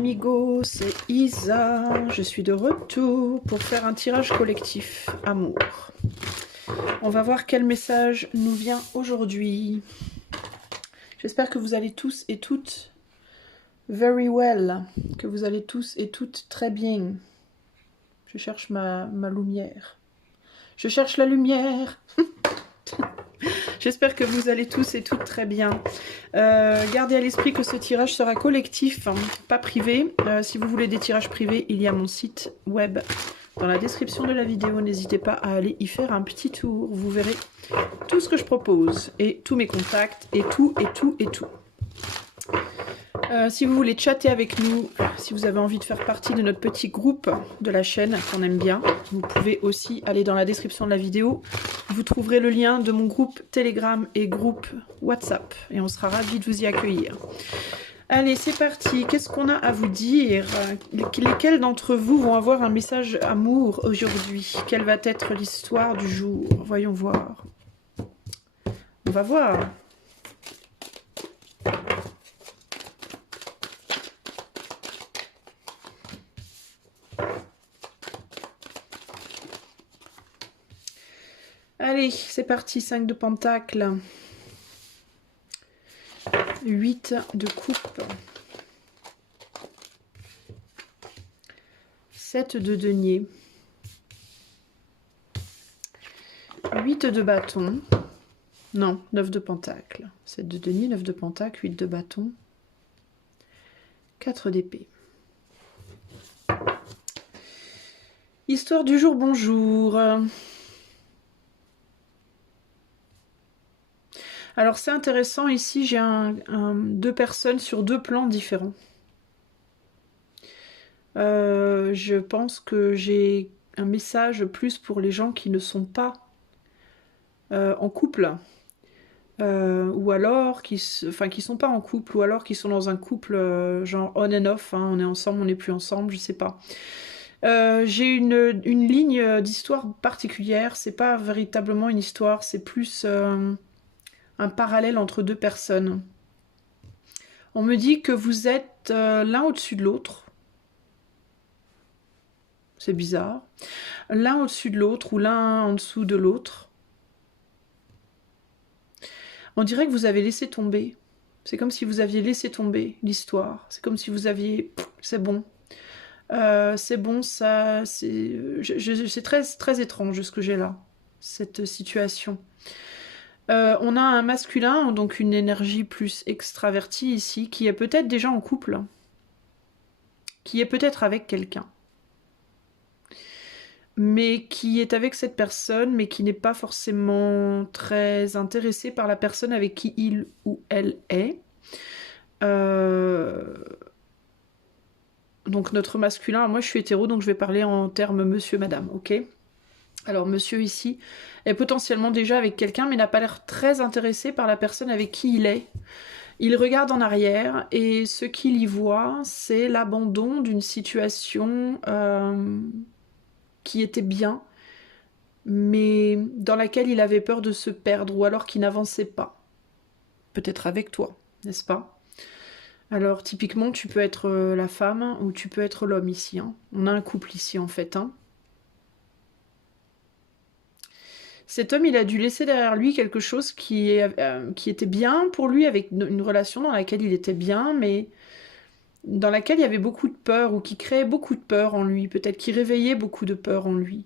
amigos, c'est Isa. Je suis de retour pour faire un tirage collectif amour. On va voir quel message nous vient aujourd'hui. J'espère que vous allez tous et toutes very well, que vous allez tous et toutes très bien. Je cherche ma lumière. Je cherche la lumière. J'espère que vous allez tous et toutes très bien. Gardez à l'esprit que ce tirage sera collectif, hein, pas privé. Si vous voulez des tirages privés, il y a mon site web dans la description de la vidéo. N'hésitez pas à aller y faire un petit tour. Vous verrez tout ce que je propose et tous mes contacts et tout. Si vous voulez chatter avec nous, si vous avez envie de faire partie de notre petit groupe de la chaîne qu'on aime bien, vous pouvez aussi aller dans la description de la vidéo. Vous trouverez le lien de mon groupe Telegram et groupe WhatsApp et on sera ravis de vous y accueillir. Allez, c'est parti. Qu'est-ce qu'on a à vous dire? Lesquels d'entre vous vont avoir un message amour aujourd'hui? Quelle va être l'histoire du jour? Voyons voir. On va voir. Allez, c'est parti, 5 de pentacle, 8 de coupe, 7 de denier, 8 de bâton, non, 9 de pentacle, 7 de denier, 9 de pentacle, 8 de bâton, 4 d'épée. Histoire du jour, bonjour. Alors c'est intéressant, ici j'ai deux personnes sur deux plans différents. Je pense que j'ai un message plus pour les gens qui ne sont pas en couple, ou alors qui sont pas en couple, ou alors qui sont dans un couple genre on and off, hein, on est ensemble, on n'est plus ensemble, je sais pas. J'ai une ligne d'histoire particulière, c'est pas véritablement une histoire, c'est plus... un parallèle entre deux personnes. On me dit que vous êtes l'un au-dessus de l'autre. C'est bizarre. L'un au-dessus de l'autre ou l'un en dessous de l'autre. On dirait que vous avez laissé tomber. C'est comme si vous aviez laissé tomber l'histoire. C'est comme si vous aviez... C'est bon. C'est bon, ça... C'est très, très étrange ce que j'ai là. Cette situation. On a un masculin, donc une énergie plus extravertie ici, qui est peut-être déjà en couple, qui est peut-être avec quelqu'un, mais qui est avec cette personne, mais qui n'est pas forcément très intéressé par la personne avec qui il ou elle est. Donc notre masculin, moi je suis hétéro, donc je vais parler en termes monsieur, madame, ok ? Alors monsieur ici est potentiellement déjà avec quelqu'un mais n'a pas l'air très intéressé par la personne avec qui il est. Il regarde en arrière et ce qu'il y voit c'est l'abandon d'une situation qui était bien mais dans laquelle il avait peur de se perdre ou alors qu'il n'avançait pas. Peut-être avec toi, n'est-ce pas ? Alors typiquement tu peux être la femme ou tu peux être l'homme ici. Hein. On a un couple ici en fait. Hein. Cet homme, il a dû laisser derrière lui quelque chose qui était bien pour lui, avec une relation dans laquelle il était bien, mais dans laquelle il y avait beaucoup de peur, ou qui créait beaucoup de peur en lui, peut-être qui réveillait beaucoup de peur en lui.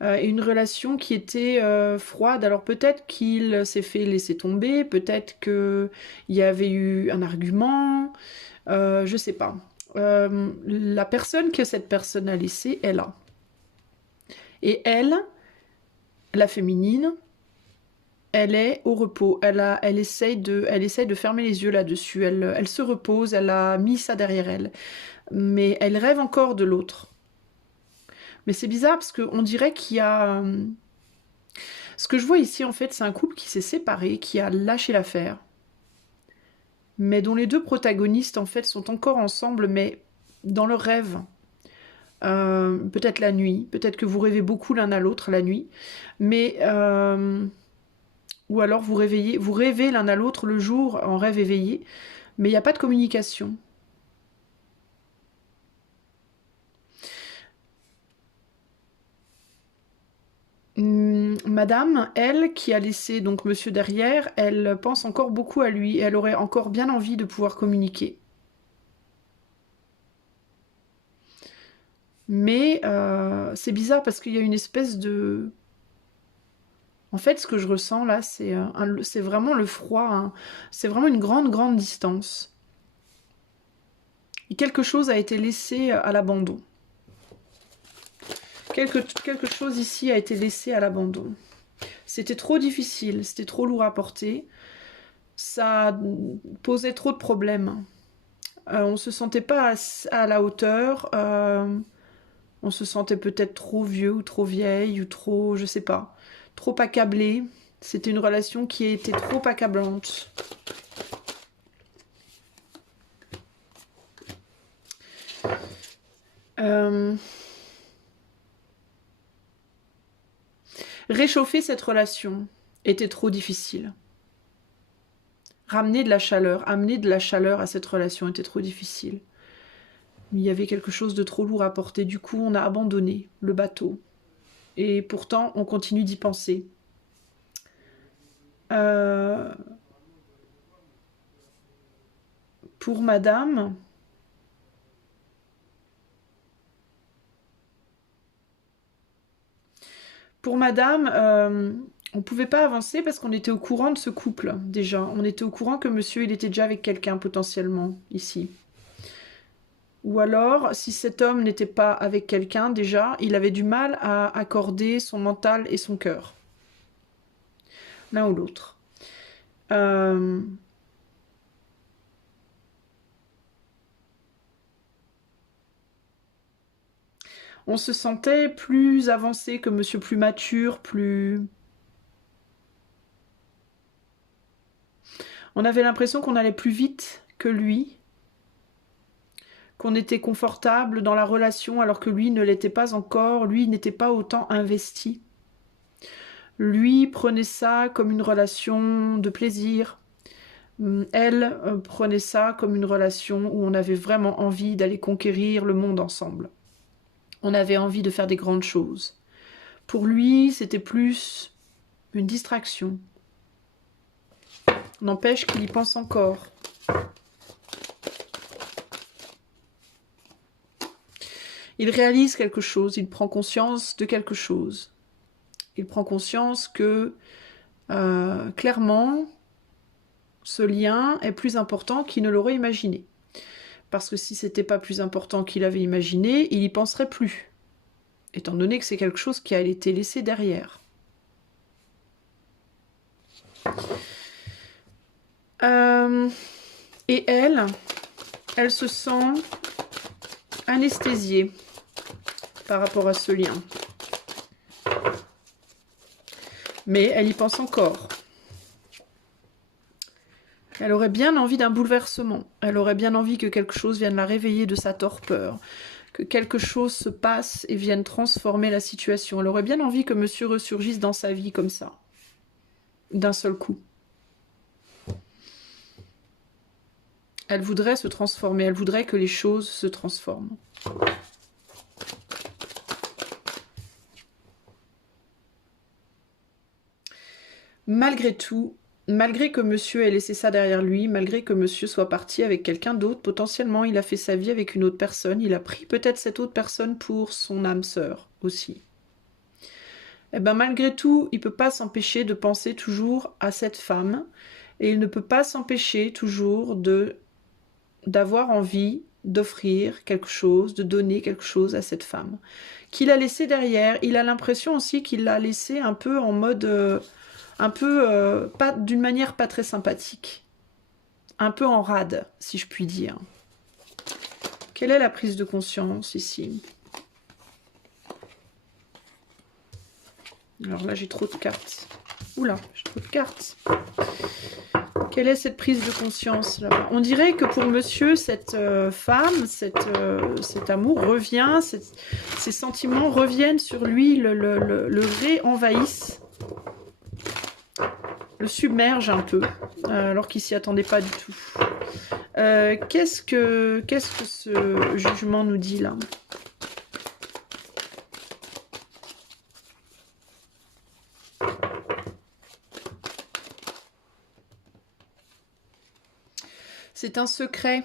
Et une relation qui était froide, alors peut-être qu'il s'est fait laisser tomber, peut-être qu'il y avait eu un argument, je sais pas. La personne que cette personne a laissée est là. Et elle... La féminine, elle est au repos, elle essaye de fermer les yeux là-dessus, elle se repose, elle a mis ça derrière elle, mais elle rêve encore de l'autre. Mais c'est bizarre parce qu'on dirait qu'il y a... Ce que je vois ici en fait, c'est un couple qui s'est séparé, qui a lâché l'affaire, mais dont les deux protagonistes en fait sont encore ensemble, mais dans leur rêve. Peut-être la nuit, peut-être que vous rêvez beaucoup l'un à l'autre la nuit, mais ou alors vous rêvez l'un à l'autre le jour en rêve éveillé, mais il n'y a pas de communication. Madame, elle, qui a laissé donc monsieur derrière, elle pense encore beaucoup à lui et elle aurait encore bien envie de pouvoir communiquer. Mais c'est bizarre parce qu'il y a une espèce de... En fait, ce que je ressens là, c'est vraiment le froid, hein. C'est vraiment une grande, grande distance. Et quelque chose a été laissé à l'abandon. Quelque chose ici a été laissé à l'abandon. C'était trop difficile, c'était trop lourd à porter. Ça posait trop de problèmes. On se sentait pas à la hauteur. On se sentait peut-être trop vieux ou trop vieille ou trop, je sais pas, trop accablé. C'était une relation qui était trop accablante. Réchauffer cette relation était trop difficile. Ramener de la chaleur, amener de la chaleur à cette relation était trop difficile. Il y avait quelque chose de trop lourd à porter. Du coup, on a abandonné le bateau. Et pourtant, on continue d'y penser. Pour madame... Pour madame, on ne pouvait pas avancer parce qu'on était au courant de ce couple, déjà. On était au courant que monsieur, il était déjà avec quelqu'un, potentiellement, ici. Ou alors, si cet homme n'était pas avec quelqu'un, déjà, il avait du mal à accorder son mental et son cœur. L'un ou l'autre. On se sentait plus avancé que monsieur, plus mature, plus... On avait l'impression qu'on allait plus vite que lui, qu'on était confortable dans la relation alors que lui ne l'était pas encore, lui n'était pas autant investi. Lui prenait ça comme une relation de plaisir. Elle prenait ça comme une relation où on avait vraiment envie d'aller conquérir le monde ensemble. On avait envie de faire des grandes choses. Pour lui, c'était plus une distraction. N'empêche qu'il y pense encore. Il réalise quelque chose, il prend conscience de quelque chose. Il prend conscience que, clairement, ce lien est plus important qu'il ne l'aurait imaginé. Parce que si c'était pas plus important qu'il avait imaginé, il y penserait plus. Étant donné que c'est quelque chose qui a été laissé derrière. Et elle se sent anesthésiée par rapport à ce lien. Mais elle y pense encore. Elle aurait bien envie d'un bouleversement. Elle aurait bien envie que quelque chose vienne la réveiller de sa torpeur. Que quelque chose se passe et vienne transformer la situation. Elle aurait bien envie que monsieur ressurgisse dans sa vie comme ça. D'un seul coup. Elle voudrait se transformer. Elle voudrait que les choses se transforment. Malgré tout, malgré que monsieur ait laissé ça derrière lui, malgré que monsieur soit parti avec quelqu'un d'autre, potentiellement il a fait sa vie avec une autre personne, il a pris peut-être cette autre personne pour son âme sœur aussi. Et bien malgré tout, il ne peut pas s'empêcher de penser toujours à cette femme, et il ne peut pas s'empêcher toujours d'avoir envie d'offrir quelque chose, de donner quelque chose à cette femme. Qu'il a laissé derrière, il a l'impression aussi qu'il l'a laissé un peu en mode... pas d'une manière pas très sympathique. Un peu en rade, si je puis dire. Quelle est la prise de conscience ici? Alors là, j'ai trop de cartes. Oula, j'ai trop de cartes. Quelle est cette prise de conscience là-bas? On dirait que pour monsieur, cette femme, cet amour revient, ces sentiments reviennent sur lui, le réenvahissent. Le submerge un peu, alors qu'il s'y attendait pas du tout. Qu'est-ce que ce jugement nous dit là? C'est un secret.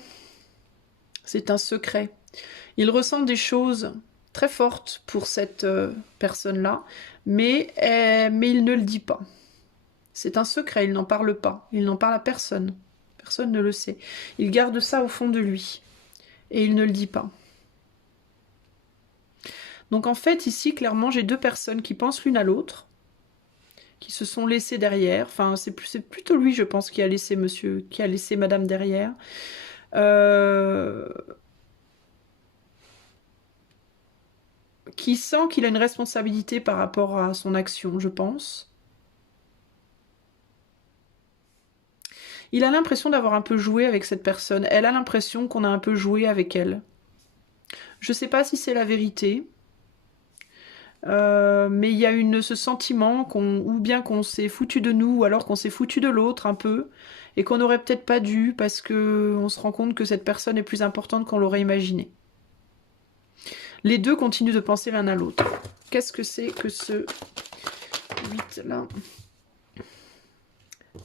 C'est un secret. Il ressent des choses très fortes pour cette personne-là, mais il ne le dit pas. C'est un secret, il n'en parle pas. Il n'en parle à personne. Personne ne le sait. Il garde ça au fond de lui. Et il ne le dit pas. Donc en fait, ici, clairement, j'ai deux personnes qui pensent l'une à l'autre, qui se sont laissées derrière. Enfin, c'est plutôt lui, je pense, qui a laissé monsieur, qui a laissé madame derrière. Qui sent qu'il a une responsabilité par rapport à son action, je pense. Il a l'impression d'avoir un peu joué avec cette personne. Elle a l'impression qu'on a un peu joué avec elle. Je ne sais pas si c'est la vérité. Mais il y a ce sentiment ou bien qu'on s'est foutu de nous, ou alors qu'on s'est foutu de l'autre un peu, et qu'on n'aurait peut-être pas dû, parce qu'on se rend compte que cette personne est plus importante qu'on l'aurait imaginé. Les deux continuent de penser l'un à l'autre. Qu'est-ce que c'est que ce 8 là?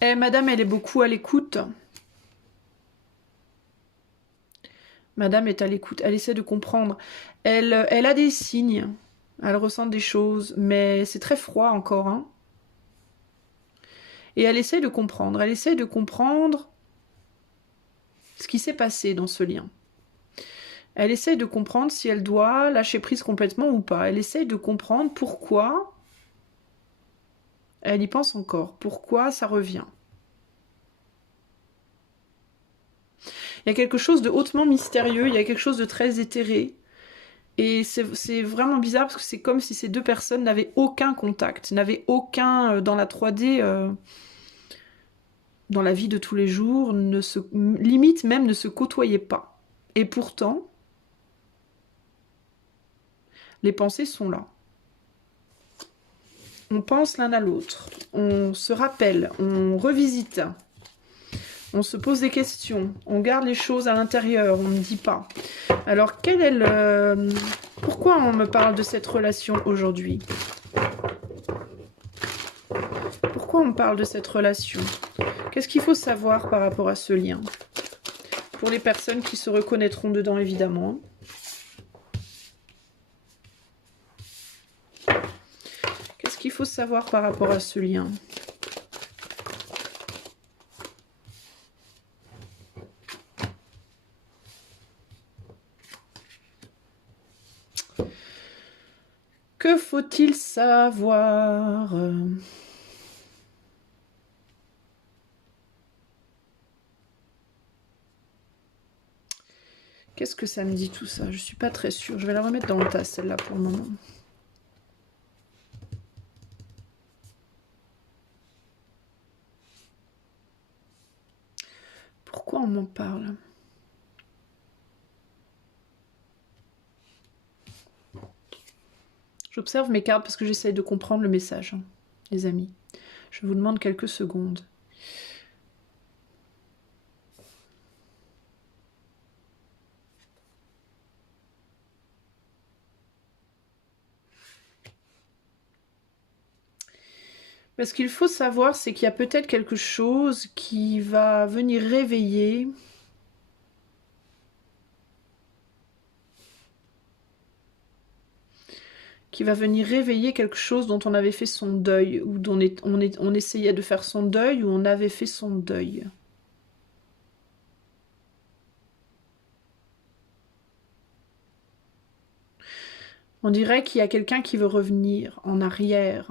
Eh, madame, elle est beaucoup à l'écoute. Madame est à l'écoute, elle essaie de comprendre. Elle a des signes, elle ressent des choses, mais c'est très froid encore. Hein. Et elle essaie de comprendre. Elle essaie de comprendre ce qui s'est passé dans ce lien. Elle essaie de comprendre si elle doit lâcher prise complètement ou pas. Elle essaie de comprendre pourquoi elle y pense encore, pourquoi ça revient. Il y a quelque chose de hautement mystérieux, il y a quelque chose de très éthéré. Et c'est vraiment bizarre parce que c'est comme si ces deux personnes n'avaient aucun contact, n'avaient aucun, dans la 3D, dans la vie de tous les jours, limite même ne se côtoyaient pas. Et pourtant, les pensées sont là. On pense l'un à l'autre, on se rappelle, on revisite, on se pose des questions, on garde les choses à l'intérieur, on ne dit pas. Alors, quel est pourquoi on me parle de cette relation aujourd'hui? Pourquoi on me parle de cette relation? Qu'est-ce qu'il faut savoir par rapport à ce lien? Pour les personnes qui se reconnaîtront dedans, évidemment. Qu'est-ce qu'il faut savoir par rapport à ce lien? Que faut-il savoir? Qu'est-ce que ça me dit tout ça? Je suis pas très sûre. Je vais la remettre dans le tas, celle-là, pour le moment. Pourquoi on m'en parle? J'observe mes cartes parce que j'essaye de comprendre le message, hein, les amis. Je vous demande quelques secondes. Ce qu'il faut savoir, c'est qu'il y a peut-être quelque chose qui va venir réveiller quelque chose dont on avait fait son deuil, ou dont on essayait de faire son deuil, ou on avait fait son deuil. On dirait qu'il y a quelqu'un qui veut revenir en arrière.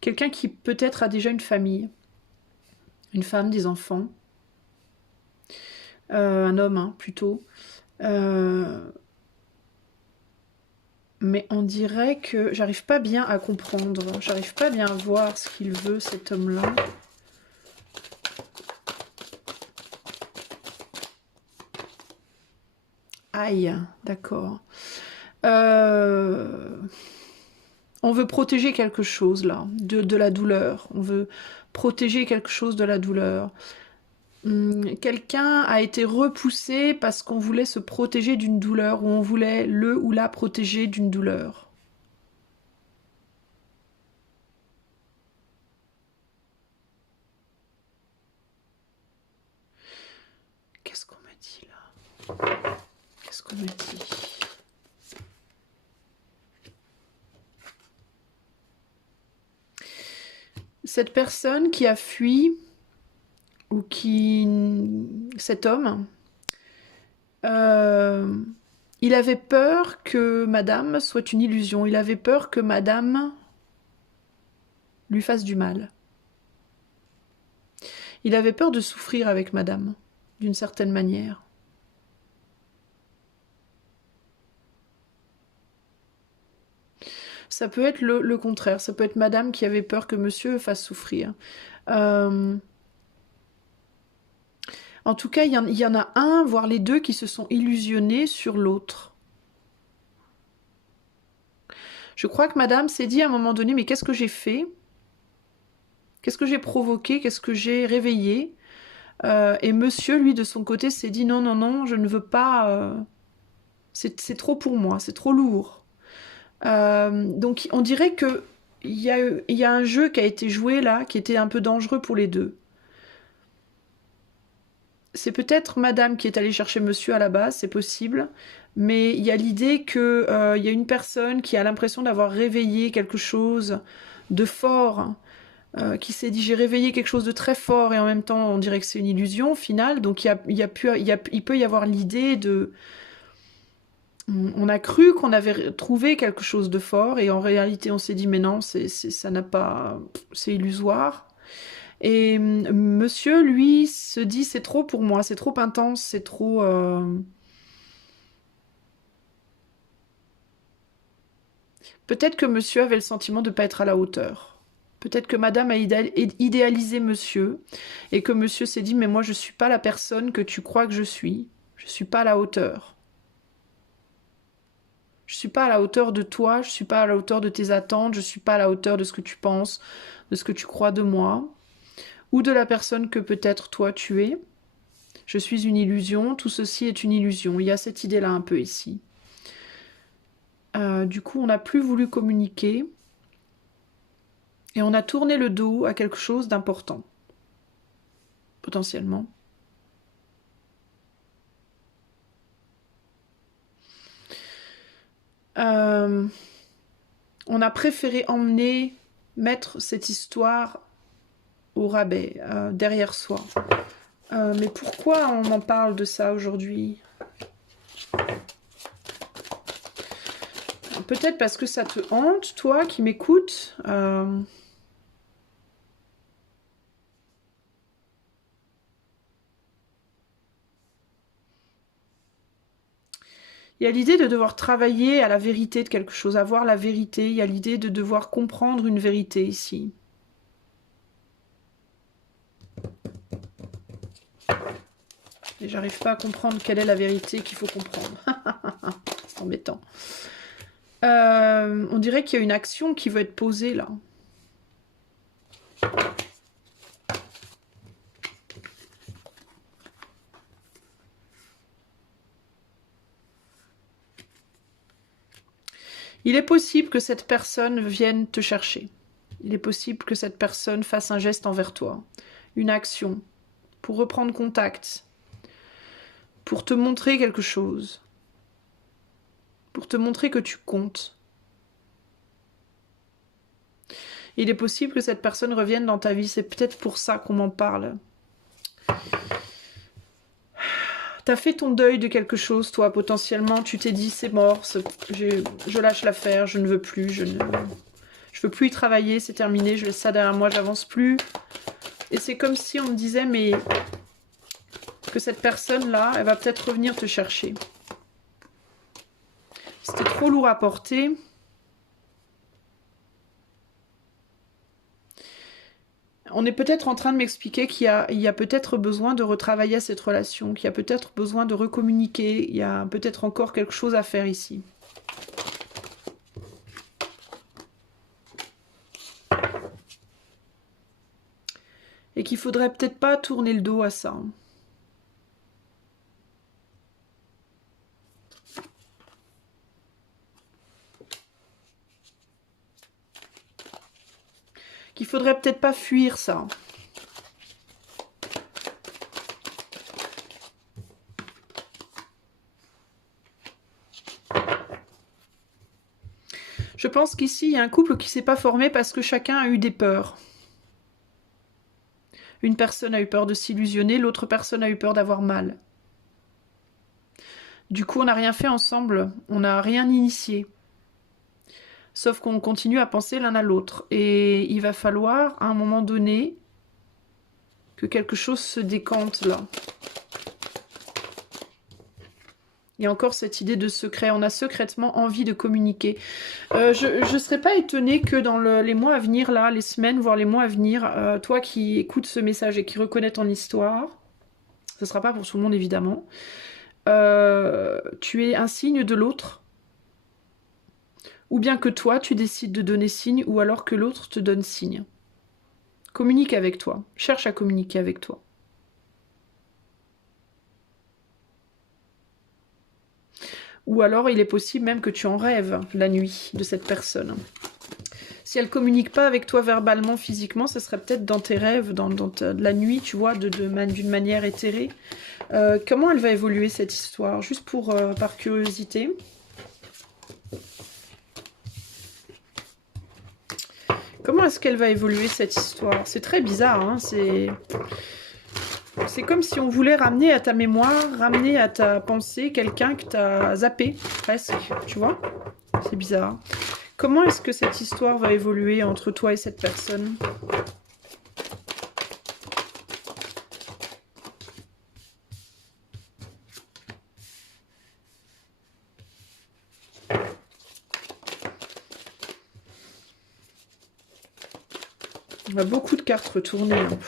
Quelqu'un qui peut-être a déjà une famille, une femme, des enfants, un homme hein, plutôt. Mais on dirait que j'arrive pas bien à comprendre, j'arrive pas bien à voir ce qu'il veut cet homme-là. Aïe, d'accord. On veut protéger quelque chose là, de la douleur. On veut protéger quelque chose de la douleur. Quelqu'un a été repoussé parce qu'on voulait se protéger d'une douleur, ou on voulait le ou la protéger d'une douleur. qu'on me dit? Cette personne qui a fui, ou qui... cet homme, il avait peur que madame soit une illusion. Il avait peur que madame lui fasse du mal. Il avait peur de souffrir avec madame, d'une certaine manière. Ça peut être le contraire. Ça peut être madame qui avait peur que monsieur fasse souffrir. En tout cas, il y en a un, voire les deux, qui se sont illusionnés sur l'autre. Je crois que madame s'est dit à un moment donné, mais qu'est-ce que j'ai fait? Qu'est-ce que j'ai provoqué? Qu'est-ce que j'ai réveillé? Et monsieur, lui, de son côté, s'est dit, non, non, non, je ne veux pas... c'est trop pour moi, c'est trop lourd. Donc on dirait que il y a un jeu qui a été joué là, qui était un peu dangereux pour les deux. C'est peut-être madame qui est allée chercher monsieur à la base, c'est possible, mais il y a l'idée que il y a une personne qui a l'impression d'avoir réveillé quelque chose de fort, qui s'est dit j'ai réveillé quelque chose de très fort et en même temps on dirait que c'est une illusion au final, donc il peut y avoir l'idée de... On a cru qu'on avait trouvé quelque chose de fort et en réalité on s'est dit mais non, ça n'a pas, c'est illusoire. Et monsieur, lui, se dit c'est trop pour moi, c'est trop intense, c'est trop... Peut-être que monsieur avait le sentiment de ne pas être à la hauteur. Peut-être que madame a idéalisé monsieur et que monsieur s'est dit mais moi je suis pas la personne que tu crois que je suis suis pas à la hauteur. Je suis pas à la hauteur de toi, je suis pas à la hauteur de tes attentes, je suis pas à la hauteur de ce que tu penses, de ce que tu crois de moi, ou de la personne que peut-être toi tu es. Je suis une illusion, tout ceci est une illusion. Il y a cette idée-là un peu ici. Du coup, on n'a plus voulu communiquer et on a tourné le dos à quelque chose d'important, potentiellement. On a préféré mettre cette histoire au rabais, derrière soi. Mais pourquoi on en parle de ça aujourd'hui? Peut-être parce que ça te hante, toi qui m'écoutes. Il y a l'idée de devoir travailler à la vérité de quelque chose, avoir la vérité. Il y a l'idée de devoir comprendre une vérité ici. Et j'arrive pas à comprendre quelle est la vérité qu'il faut comprendre. C'est embêtant. On dirait qu'il y a une action qui veut être posée là. Il est possible que cette personne vienne te chercher. Il est possible que cette personne fasse un geste envers toi. Une action. Pour reprendre contact. Pour te montrer quelque chose. Pour te montrer que tu comptes. Il est possible que cette personne revienne dans ta vie. C'est peut-être pour ça qu'on m'en parle. T'as fait ton deuil de quelque chose, toi, potentiellement. Tu t'es dit, c'est mort, je lâche l'affaire, je ne veux plus, je veux plus y travailler, c'est terminé, je laisse ça derrière moi, j'avance plus. Et c'est comme si on me disait, mais que cette personne-là, elle va peut-être revenir te chercher. C'était trop lourd à porter. On est peut-être en train de m'expliquer qu'il y a peut-être besoin de retravailler cette relation, qu'il y a peut-être besoin de recommuniquer, il y a peut-être encore quelque chose à faire ici. Et qu'il faudrait peut-être pas tourner le dos à ça. Qu'il faudrait peut-être pas fuir ça. Je pense qu'ici, il y a un couple qui ne s'est pas formé parce que chacun a eu des peurs. Une personne a eu peur de s'illusionner, l'autre personne a eu peur d'avoir mal. Du coup, on n'a rien fait ensemble, on n'a rien initié. Sauf qu'on continue à penser l'un à l'autre. Et il va falloir, à un moment donné, que quelque chose se décante là. Il y a encore cette idée de secret. On a secrètement envie de communiquer. Je ne serais pas étonnée que dans les mois à venir, là, les semaines, voire les mois à venir, toi qui écoutes ce message et qui reconnais ton histoire, ce ne sera pas pour tout le monde évidemment, tu es un signe de l'autre, ou bien que toi tu décides de donner signe, ou alors que l'autre te donne signe. Communique avec toi, cherche à communiquer avec toi. Ou alors il est possible même que tu en rêves la nuit de cette personne. Si elle ne communique pas avec toi verbalement, physiquement, ce serait peut-être dans tes rêves, dans la nuit, tu vois, d'une manière éthérée. Comment elle va évoluer cette histoire? Juste par curiosité. Comment est-ce qu'elle va évoluer cette histoire? C'est très bizarre, hein, c'est comme si on voulait ramener à ta mémoire, ramener à ta pensée quelqu'un que tu as zappé, presque, tu vois? C'est bizarre. Comment est-ce que cette histoire va évoluer entre toi et cette personne? On a beaucoup de cartes retournées. Hein.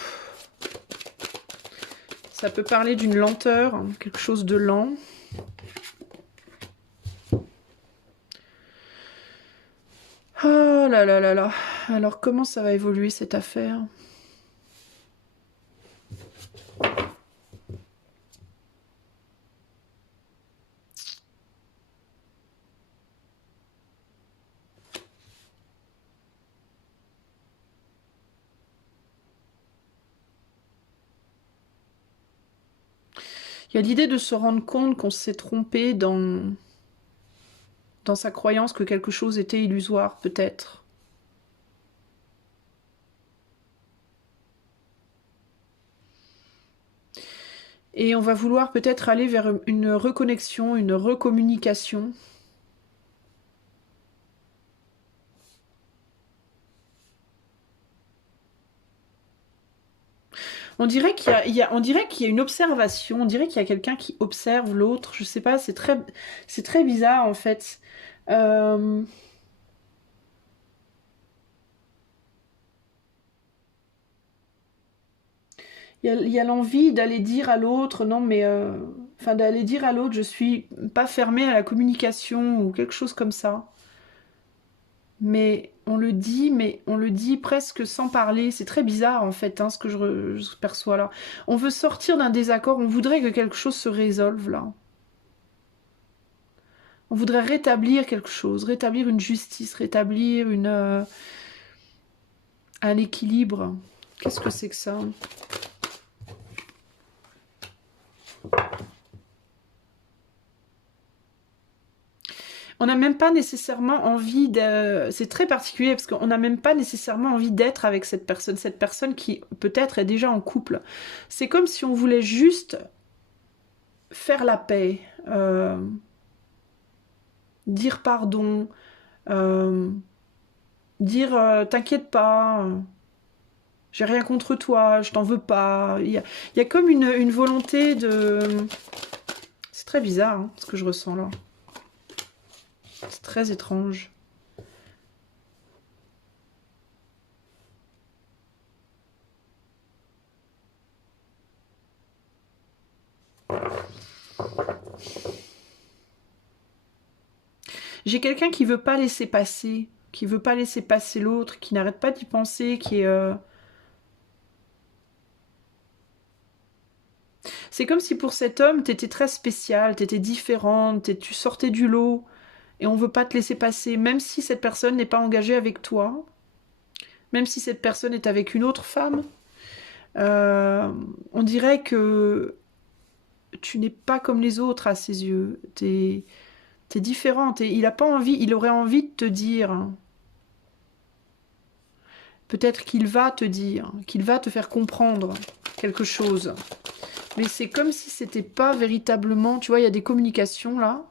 Ça peut parler d'une lenteur, hein, quelque chose de lent. Oh là là là là. Alors comment ça va évoluer cette affaire? Il y a l'idée de se rendre compte qu'on s'est trompé dans sa croyance que quelque chose était illusoire, peut-être. Et on va vouloir peut-être aller vers une reconnexion, une recommunication. On dirait qu'il y a une observation, on dirait qu'il y a quelqu'un qui observe l'autre, je sais pas, c'est très bizarre en fait. Euh, il y a l'envie d'aller dire à l'autre, non mais... Enfin, d'aller dire à l'autre, je suis pas fermée à la communication ou quelque chose comme ça. Mais on le dit presque sans parler. C'est très bizarre en fait, hein, ce que je perçois là. On veut sortir d'un désaccord, on voudrait que quelque chose se résolve là. On voudrait rétablir quelque chose, rétablir une justice, rétablir un équilibre. Qu'est-ce que c'est que ça? On n'a même pas nécessairement envie de... C'est très particulier parce qu'on n'a même pas nécessairement envie d'être avec cette personne qui peut-être est déjà en couple. C'est comme si on voulait juste faire la paix, dire pardon, euh, dire t'inquiète pas, j'ai rien contre toi, je t'en veux pas. Il y a comme une volonté de... C'est très bizarre hein, ce que je ressens là. C'est très étrange. J'ai quelqu'un qui veut pas laisser passer, qui veut pas laisser passer l'autre, qui n'arrête pas d'y penser, qui est... C'est comme si pour cet homme, t'étais très spéciale, t'étais différente, tu sortais du lot, et on veut pas te laisser passer, même si cette personne n'est pas engagée avec toi, même si cette personne est avec une autre femme. On dirait que tu n'es pas comme les autres à ses yeux. T'es différente et il a pas envie, il aurait envie de te dire. Peut-être qu'il va te dire, qu'il va te faire comprendre quelque chose. Mais c'est comme si c'était pas véritablement... Tu vois, il y a des communications là.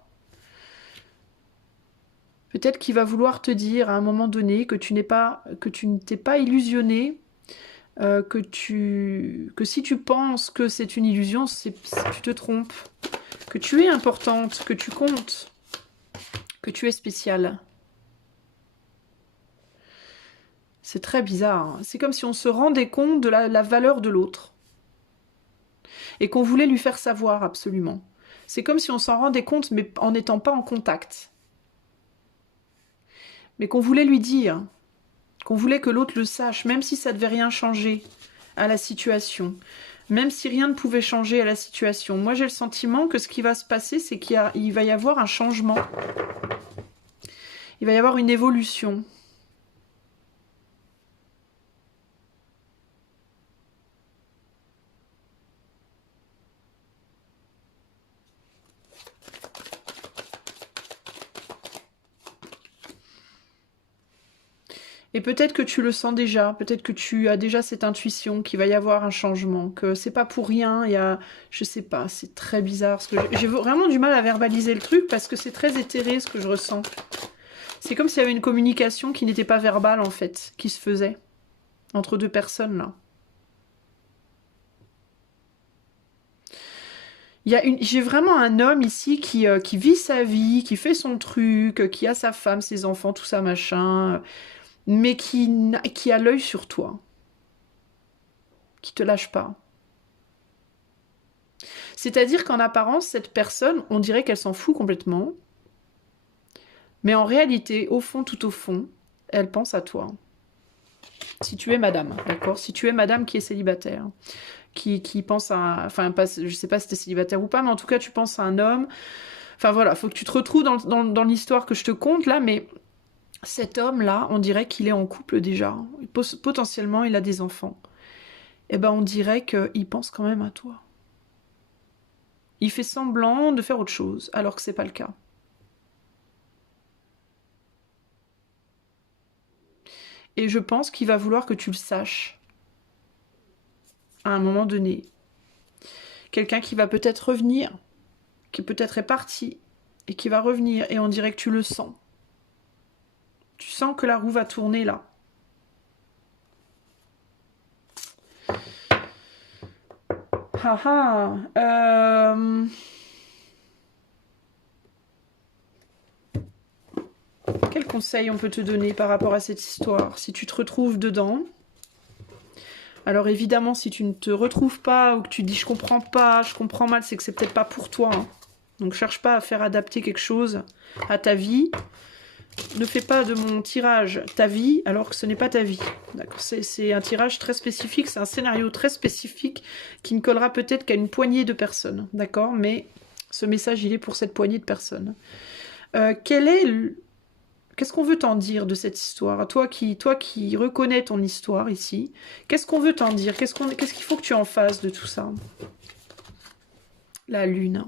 Peut-être qu'il va vouloir te dire à un moment donné que tu ne t'es pas illusionné, que si tu penses que c'est une illusion, tu te trompes. Que tu es importante, que tu comptes, que tu es spéciale. C'est très bizarre. Hein. C'est comme si on se rendait compte de la valeur de l'autre. Et qu'on voulait lui faire savoir absolument. C'est comme si on s'en rendait compte, mais en n'étant pas en contact. Mais qu'on voulait lui dire, qu'on voulait que l'autre le sache, même si ça ne devait rien changer à la situation. Même si rien ne pouvait changer à la situation. Moi, j'ai le sentiment que ce qui va se passer, c'est qu'il va y avoir un changement. Il va y avoir une évolution. Et peut-être que tu le sens déjà, peut-être que tu as déjà cette intuition qu'il va y avoir un changement, que c'est pas pour rien, il y a... Je sais pas, c'est très bizarre, parce que j'ai vraiment du mal à verbaliser le truc, parce que c'est très éthéré ce que je ressens. C'est comme s'il y avait une communication qui n'était pas verbale, en fait, qui se faisait, entre deux personnes, là. J'ai vraiment un homme ici qui vit sa vie, qui fait son truc, qui a sa femme, ses enfants, tout ça, machin... mais qui a l'œil sur toi, qui te lâche pas. C'est-à-dire qu'en apparence, cette personne, on dirait qu'elle s'en fout complètement, mais en réalité, au fond, tout au fond, elle pense à toi. Si tu es madame, d'accord? Si tu es madame qui est célibataire, qui pense à... Enfin, pas, je sais pas si tu es célibataire ou pas, mais en tout cas, tu penses à un homme. Enfin voilà, faut que tu te retrouves dans l'histoire que je te conte là, mais... Cet homme-là, on dirait qu'il est en couple déjà. Potentiellement, il a des enfants. Eh ben, on dirait qu'il pense quand même à toi. Il fait semblant de faire autre chose, alors que c'est pas le cas. Et je pense qu'il va vouloir que tu le saches. À un moment donné. Quelqu'un qui va peut-être revenir, qui peut-être est parti, et qui va revenir, et on dirait que tu le sens. Tu sens que la roue va tourner là. Ah ah. Quel conseil on peut te donner par rapport à cette histoire, si tu te retrouves dedans? Alors évidemment, si tu ne te retrouves pas ou que tu dis je comprends pas, je comprends mal, c'est que c'est peut-être pas pour toi. Hein. Donc cherche pas à faire adapter quelque chose à ta vie. Ne fais pas de mon tirage ta vie alors que ce n'est pas ta vie. C'est un tirage très spécifique, c'est un scénario très spécifique qui ne collera peut-être qu'à une poignée de personnes. D'accord? Mais ce message, il est pour cette poignée de personnes. Qu'est-ce qu'on veut t'en dire de cette histoire? Toi qui reconnais ton histoire ici, qu'est-ce qu'on veut t'en dire? Qu'est-ce qu'il faut que tu en fasses de tout ça? La lune.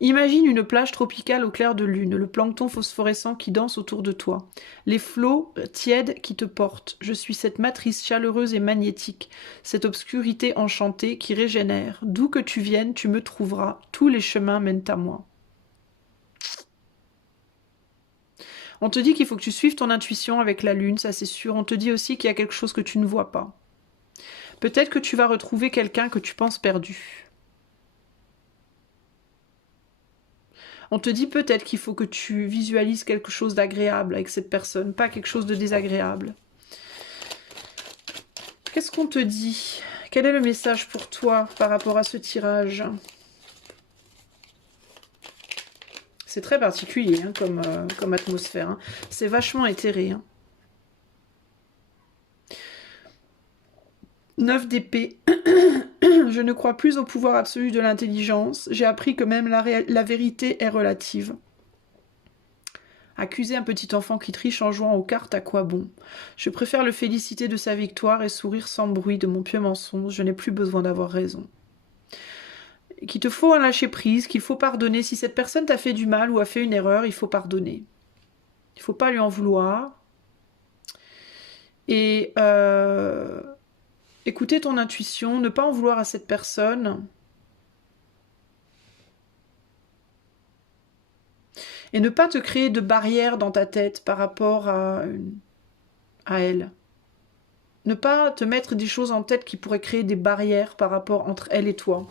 Imagine une plage tropicale au clair de lune, le plancton phosphorescent qui danse autour de toi, les flots tièdes qui te portent. Je suis cette matrice chaleureuse et magnétique, cette obscurité enchantée qui régénère. D'où que tu viennes, tu me trouveras. Tous les chemins mènent à moi. On te dit qu'il faut que tu suives ton intuition avec la lune, ça c'est sûr. On te dit aussi qu'il y a quelque chose que tu ne vois pas. Peut-être que tu vas retrouver quelqu'un que tu penses perdu. On te dit peut-être qu'il faut que tu visualises quelque chose d'agréable avec cette personne, pas quelque chose de désagréable. Qu'est-ce qu'on te dit? Quel est le message pour toi par rapport à ce tirage? C'est très particulier hein, comme atmosphère. Hein. C'est vachement éthéré. Hein. 9 d'épée. Je ne crois plus au pouvoir absolu de l'intelligence. J'ai appris que même la vérité est relative. Accuser un petit enfant qui triche en jouant aux cartes, à quoi bon? Je préfère le féliciter de sa victoire et sourire sans bruit de mon pieux mensonge. Je n'ai plus besoin d'avoir raison. qu'il te faut un lâcher-prise, qu'il faut pardonner. Si cette personne t'a fait du mal ou a fait une erreur, il faut pardonner. Il ne faut pas lui en vouloir. Et écouter ton intuition, ne pas en vouloir à cette personne. Et ne pas te créer de barrières dans ta tête par rapport à elle. Ne pas te mettre des choses en tête qui pourraient créer des barrières par rapport entre elle et toi.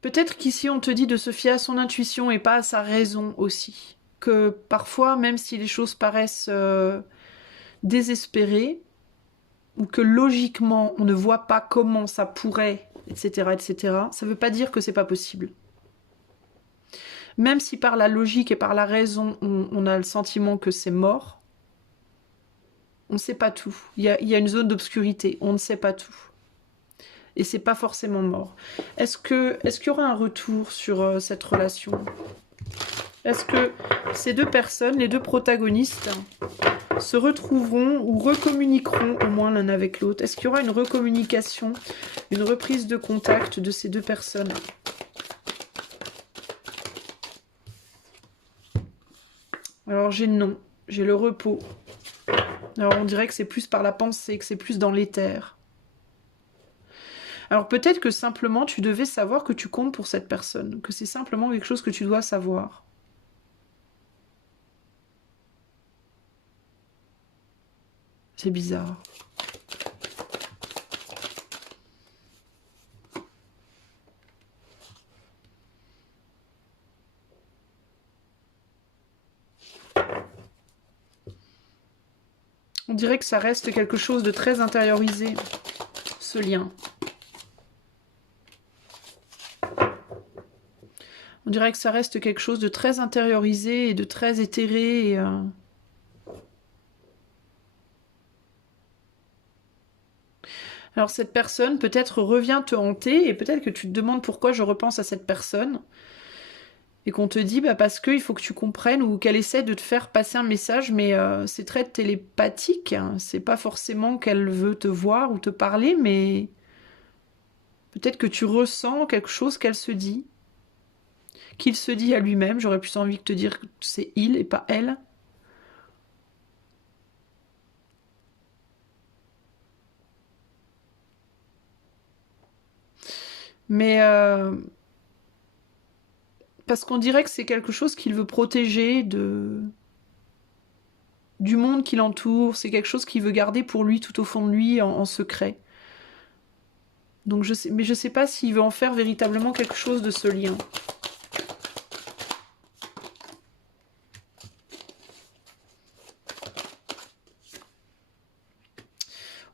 Peut-être qu'ici on te dit de se fier à son intuition et pas à sa raison aussi. Que parfois, même si les choses paraissent désespérées, ou que logiquement on ne voit pas comment ça pourrait, etc., etc., ça ne veut pas dire que c'est pas possible. Même si par la logique et par la raison, on a le sentiment que c'est mort, on ne sait pas tout. Il y a une zone d'obscurité, on ne sait pas tout. Et c'est pas forcément mort. Est-ce qu'il y aura un retour sur cette relation? Est-ce que ces deux personnes, les deux protagonistes, se retrouveront ou recommuniqueront au moins l'un avec l'autre? Est-ce qu'il y aura une recommunication, une reprise de contact de ces deux personnes? Alors j'ai le non, j'ai le repos. Alors on dirait que c'est plus par la pensée, que c'est plus dans l'éther. Alors peut-être que simplement tu devais savoir que tu comptes pour cette personne, que c'est simplement quelque chose que tu dois savoir. C'est bizarre. On dirait que ça reste quelque chose de très intériorisé, ce lien. On dirait que ça reste quelque chose de très intériorisé et de très éthéré. Alors cette personne peut-être revient te hanter et peut-être que tu te demandes pourquoi je repense à cette personne. Et qu'on te dit parce qu'il faut que tu comprennes ou qu'elle essaie de te faire passer un message, mais c'est très télépathique. Hein. C'est pas forcément qu'elle veut te voir ou te parler, mais peut-être que tu ressens quelque chose qu'elle se dit. Qu'il se dit à lui-même. J'aurais plus envie de te dire que c'est il et pas elle. Mais parce qu'on dirait que c'est quelque chose qu'il veut protéger du monde qui l'entoure. C'est quelque chose qu'il veut garder pour lui tout au fond de lui en secret. Donc mais je sais pas s'il veut en faire véritablement quelque chose de ce lien.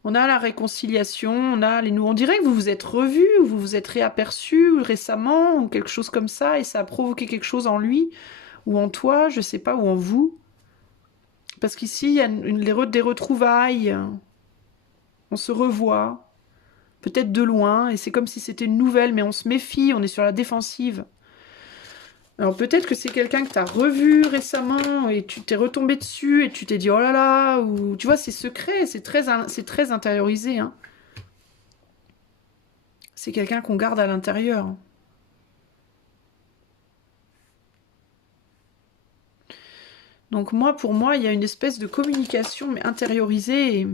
On a la réconciliation, on dirait que vous vous êtes revus, ou vous vous êtes réaperçus récemment, ou quelque chose comme ça, et ça a provoqué quelque chose en lui, ou en toi, je sais pas, ou en vous. Parce qu'ici, il y a des retrouvailles, on se revoit, peut-être de loin, et c'est comme si c'était une nouvelle, mais on se méfie, on est sur la défensive. Alors peut-être que c'est quelqu'un que tu as revu récemment et tu t'es retombé dessus et tu t'es dit oh là là, ou tu vois, c'est secret, c'est très intériorisé. Hein. C'est quelqu'un qu'on garde à l'intérieur. Donc pour moi, il y a une espèce de communication mais intériorisée. Et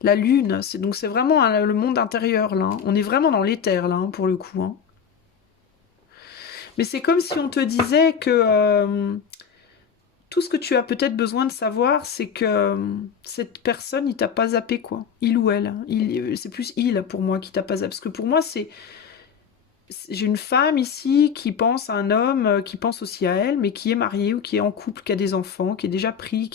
la lune, c'est vraiment le monde intérieur là. Hein. On est vraiment dans l'éther là, hein, pour le coup. Hein. Mais c'est comme si on te disait que tout ce que tu as peut-être besoin de savoir, c'est que cette personne, il t'a pas zappé, quoi. Il ou elle. C'est plus il pour moi qui t'a pas zappé. Parce que pour moi, j'ai une femme ici qui pense à un homme, qui pense aussi à elle, mais qui est marié ou qui est en couple, qui a des enfants, qui est déjà pris,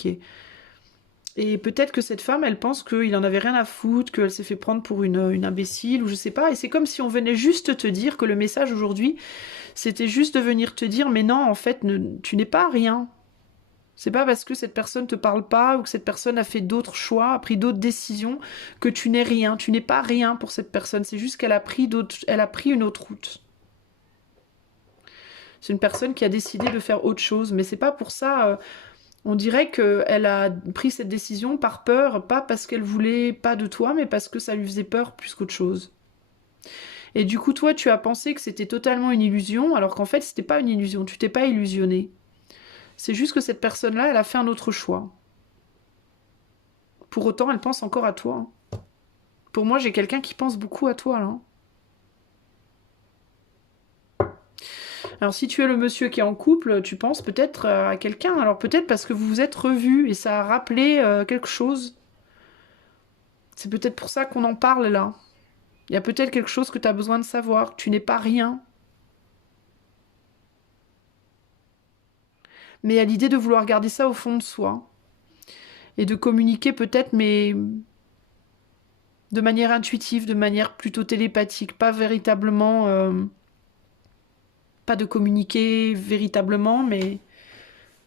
Et peut-être que cette femme, elle pense qu'il en avait rien à foutre, qu'elle s'est fait prendre pour une imbécile, ou je sais pas. Et c'est comme si on venait juste te dire que le message aujourd'hui, c'était juste de venir te dire, mais non, en fait, tu n'es pas rien. C'est pas parce que cette personne te parle pas ou que cette personne a fait d'autres choix, a pris d'autres décisions, que tu n'es rien. Tu n'es pas rien pour cette personne. C'est juste qu'elle a pris une autre route. C'est une personne qui a décidé de faire autre chose, mais c'est pas pour ça On dirait qu'elle a pris cette décision par peur, pas parce qu'elle voulait pas de toi, mais parce que ça lui faisait peur plus qu'autre chose. Et du coup, toi, tu as pensé que c'était totalement une illusion, alors qu'en fait, c'était pas une illusion, tu t'es pas illusionné. C'est juste que cette personne-là, elle a fait un autre choix. Pour autant, elle pense encore à toi. Pour moi, j'ai quelqu'un qui pense beaucoup à toi, là. Alors, si tu es le monsieur qui est en couple, tu penses peut-être à quelqu'un. Alors, peut-être parce que vous vous êtes revus et ça a rappelé quelque chose. C'est peut-être pour ça qu'on en parle, là. Il y a peut-être quelque chose que tu as besoin de savoir. Tu n'es pas rien. Mais il y a l'idée de vouloir garder ça au fond de soi. Et de communiquer peut-être, mais de manière intuitive, de manière plutôt télépathique. Pas véritablement... pas de communiquer véritablement, mais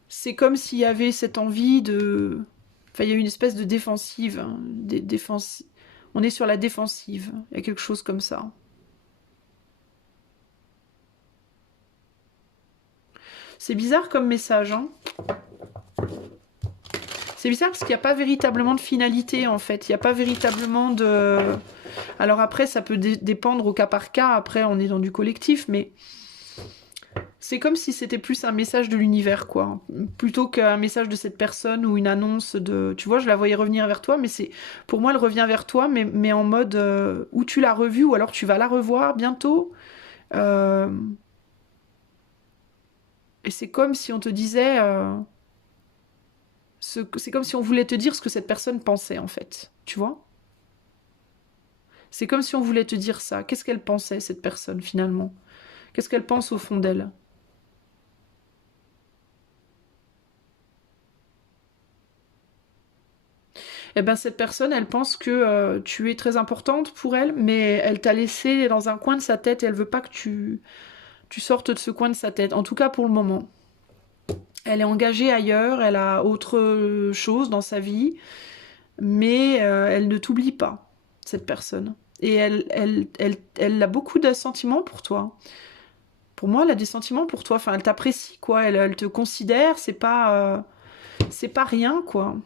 c'est comme s'il y avait cette envie de... Enfin, il y a une espèce de défensive. Hein, on est sur la défensive. Il y a quelque chose comme ça. C'est bizarre comme message, hein. C'est bizarre parce qu'il n'y a pas véritablement de finalité, en fait. Il n'y a pas véritablement de... Alors après, ça peut dépendre au cas par cas. Après, on est dans du collectif, mais... C'est comme si c'était plus un message de l'univers, quoi. Plutôt qu'un message de cette personne ou une annonce de... Tu vois, je la voyais revenir vers toi, mais c'est... Pour moi, elle revient vers toi, mais en mode... où tu l'as revue, ou alors tu vas la revoir bientôt. Euh, Et c'est comme si on te disait... C'est comme si on voulait te dire ce que cette personne pensait, en fait. Tu vois? C'est comme si on voulait te dire ça. Qu'est-ce qu'elle pensait, cette personne, finalement? Qu'est-ce qu'elle pense au fond d'elle? Eh ben, cette personne, elle pense que tu es très importante pour elle, mais elle t'a laissé dans un coin de sa tête et elle veut pas que tu sortes de ce coin de sa tête. En tout cas, pour le moment. Elle est engagée ailleurs, elle a autre chose dans sa vie, mais elle ne t'oublie pas, cette personne. Et elle a beaucoup de sentiments pour toi. Pour moi, elle a des sentiments pour toi. Enfin, elle t'apprécie, quoi. Elle te considère, c'est pas rien, quoi.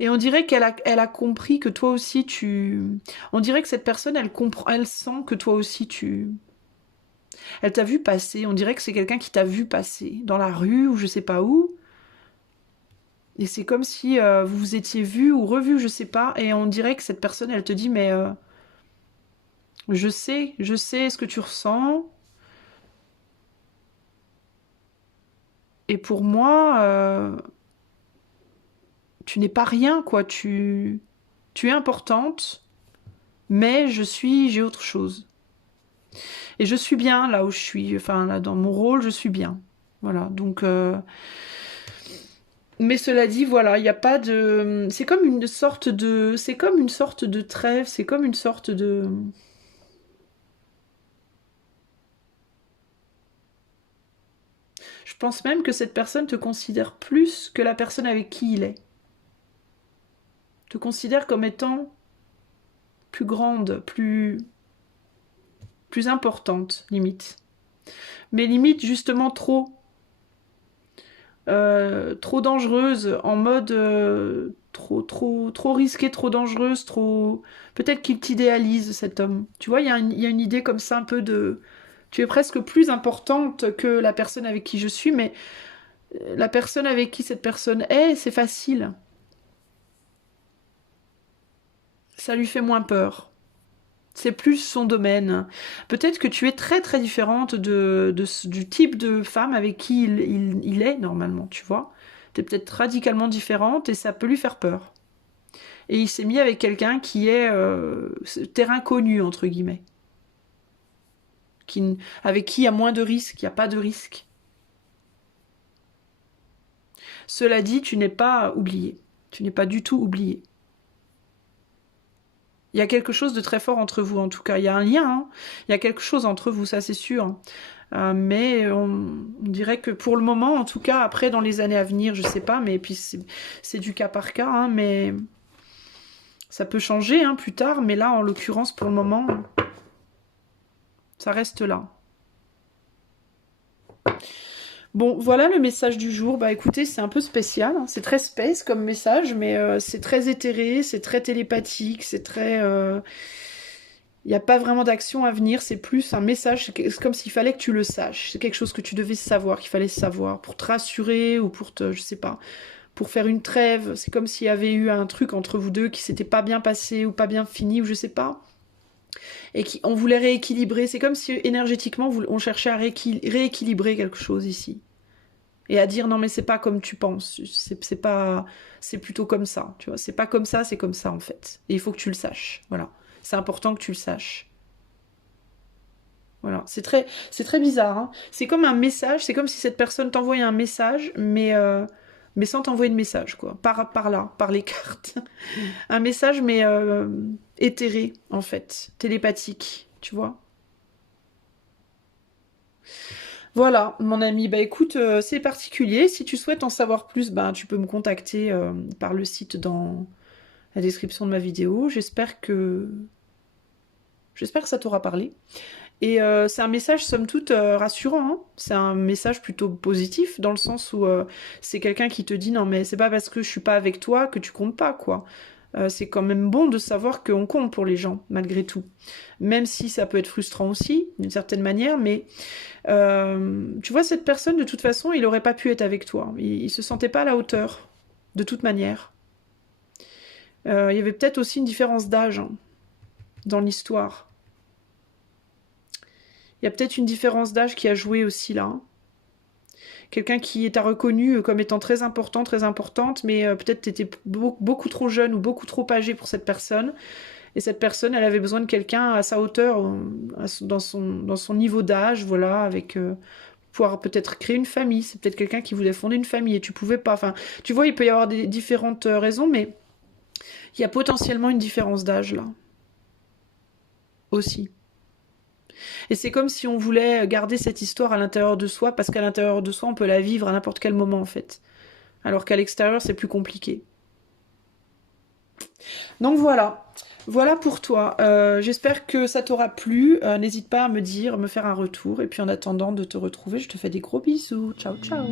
Et on dirait elle a compris que toi aussi tu... On dirait que cette personne, elle comprend, elle sent que toi aussi tu... Elle t'a vu passer, on dirait que c'est quelqu'un qui t'a vu passer dans la rue ou je sais pas où. Et c'est comme si vous vous étiez vu ou revu, je sais pas. Et on dirait que cette personne, elle te dit, mais je sais ce que tu ressens. Et pour moi, tu n'es pas rien, quoi. Tu es importante, mais j'ai autre chose. Et je suis bien là où je suis, enfin là dans mon rôle, je suis bien. Voilà, donc... Mais cela dit, voilà, il n'y a pas de... C'est comme une sorte de... C'est comme une sorte de trêve, c'est comme une sorte de... Je pense même que cette personne te considère plus que la personne avec qui il est. Te considère comme étant plus grande, plus importante, limite. Mais limite, justement, trop dangereuse, en mode trop risquée, trop dangereuse, trop... Peut-être qu'il t'idéalise, cet homme. Tu vois, il y a une idée comme ça, un peu de... Tu es presque plus importante que la personne avec qui je suis, mais la personne avec qui cette personne est, c'est facile. Ça lui fait moins peur. C'est plus son domaine. Peut-être que tu es très très différente du type de femme avec qui il est normalement, tu vois. Tu es peut-être radicalement différente et ça peut lui faire peur. Et il s'est mis avec quelqu'un qui est terrain connu, entre guillemets. Avec qui il y a moins de risques, il n'y a pas de risque. Cela dit, tu n'es pas oublié. Tu n'es pas du tout oublié. Il y a quelque chose de très fort entre vous, en tout cas. Il y a un lien, hein. Il y a quelque chose entre vous, ça c'est sûr. Mais on dirait que pour le moment, en tout cas, après, dans les années à venir, je sais pas, mais puis c'est du cas par cas, hein, mais ça peut changer hein, plus tard. Mais là, en l'occurrence, pour le moment, Ça reste là. Bon, voilà le message du jour. Bah écoutez, c'est un peu spécial, hein. C'est très space comme message, mais c'est très éthéré, c'est très télépathique, c'est très... Il n'y a pas vraiment d'action à venir, c'est plus un message, c'est comme s'il fallait que tu le saches. C'est quelque chose que tu devais savoir, qu'il fallait savoir, pour te rassurer ou pour te, je sais pas, pour faire une trêve. C'est comme s'il y avait eu un truc entre vous deux qui s'était pas bien passé ou pas bien fini ou je sais pas. Et on voulait rééquilibrer. C'est comme si énergétiquement on cherchait à rééquilibrer quelque chose ici. Et à dire non mais c'est pas comme tu penses, c'est pas, c'est plutôt comme ça, tu vois. C'est pas comme ça, c'est comme ça en fait. Et il faut que tu le saches, voilà. C'est important que tu le saches. Voilà, c'est très bizarre, hein. C'est comme un message, c'est comme si cette personne t'envoyait un message, mais sans t'envoyer de message, quoi. Par là, par les cartes. Un message, mais éthéré, en fait, télépathique, tu vois. Voilà, mon ami, bah écoute, c'est particulier. Si tu souhaites en savoir plus, bah, tu peux me contacter par le site dans la description de ma vidéo. J'espère que ça t'aura parlé. Et c'est un message, somme toute, rassurant, hein. C'est un message plutôt positif, dans le sens où c'est quelqu'un qui te dit non mais c'est pas parce que je suis pas avec toi que tu comptes pas, quoi. C'est quand même bon de savoir qu'on compte pour les gens, malgré tout. Même si ça peut être frustrant aussi, d'une certaine manière, mais tu vois, cette personne, de toute façon, il aurait pas pu être avec toi. Il se sentait pas à la hauteur, de toute manière. Il y avait peut-être aussi une différence d'âge, hein, dans l'histoire. Il y a peut-être une différence d'âge qui a joué aussi là. Quelqu'un qui t'a reconnu comme étant très important, très importante, mais peut-être t'étais beaucoup trop jeune ou beaucoup trop âgé pour cette personne. Et cette personne, elle avait besoin de quelqu'un à sa hauteur, dans son niveau d'âge, voilà, avec pouvoir peut-être créer une famille. C'est peut-être quelqu'un qui voulait fonder une famille et tu pouvais pas. Enfin, tu vois, il peut y avoir des différentes raisons, mais il y a potentiellement une différence d'âge là aussi. Et c'est comme si on voulait garder cette histoire à l'intérieur de soi, parce qu'à l'intérieur de soi, on peut la vivre à n'importe quel moment, en fait. Alors qu'à l'extérieur, c'est plus compliqué. Donc voilà. Voilà pour toi. J'espère que ça t'aura plu. N'hésite pas à me dire, me faire un retour. Et puis en attendant de te retrouver, je te fais des gros bisous. Ciao, ciao.